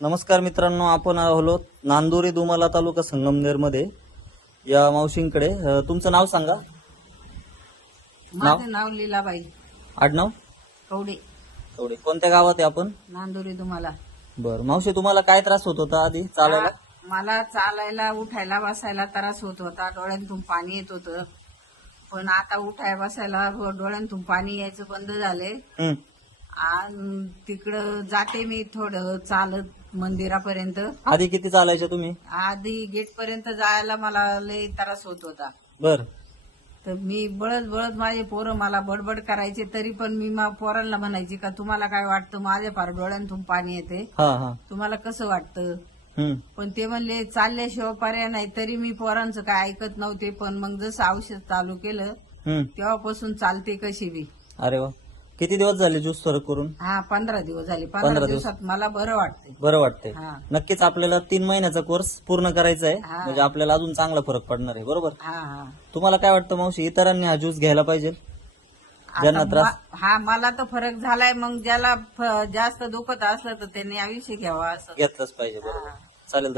नमस्कार मित्रांनो, आपण आलो नांदुरी दुमाला तालुका संगमनेर मध्ये या मावशींकडे. तुमचं नाव सांगा. माझं नाव लीलाबाई आडनाव कवडे, एवढे कोणत्या गावात आहे आपण? नांदुरी तुम्हाला. बर मावशी, तुम्हाला काय त्रास होत होता आधी चालायला? मला चालायला उठायला बसायला त्रास होत होता, डोळ्यांतून पाणी येत होतं. पण आता उठाय बसायला डोळ्यांतून पाणी यायचं बंद झाले. हम्म. आणि तिकडं जाते मी थोडं चालत मंदिरापर्यंत. आधी किती चालायचे तुम्ही? आधी गेट पर्यंत जायला मला लय त्रास होत होता. बर. तर मी बळत बळत माझे पोरं मला बडबड करायचे, तरी पण मी पोरांना म्हणायची का तुम्हाला काय वाटतं, माझ्या फार डोळ्यांतून पाणी येते, हा हा. तुम्हाला कसं वाटतं. हम्म. पण ते म्हणले चालल्याशिवाय पर्याय नाही. तरी मी पोरांचं काय ऐकत नव्हते. पण मग जसं औषध चालू केलं हम्म. तेव्हापासून चालते कशी बी. अरे वा, किती दिवस झाले ज्यूस फरक करून? हा 15 दिवस झाले. 15 15 दिवस. दिवसात मला बरं वाटते. बरं वाटतंय. हा नक्कीच आपल्याला 3 महिन्याचा कोर्स पूर्ण करायचा आहे, हा. म्हणजे आपल्याला अजून चांगला फरक पडणार आहे. बरोबर. हा हा. तुम्हाला काय वाटतं मावशी, इतरांनी हा ज्यूस घ्यायला पाहिजे ज्यांना आता त्रास? हा मला तर फरक झालाय. मग ज्याला जास्त दुखत असलं तर त्यांनी आयुष्य घ्यावा असं. घेतलंच पाहिजे. बरोबर. हा. चालेल.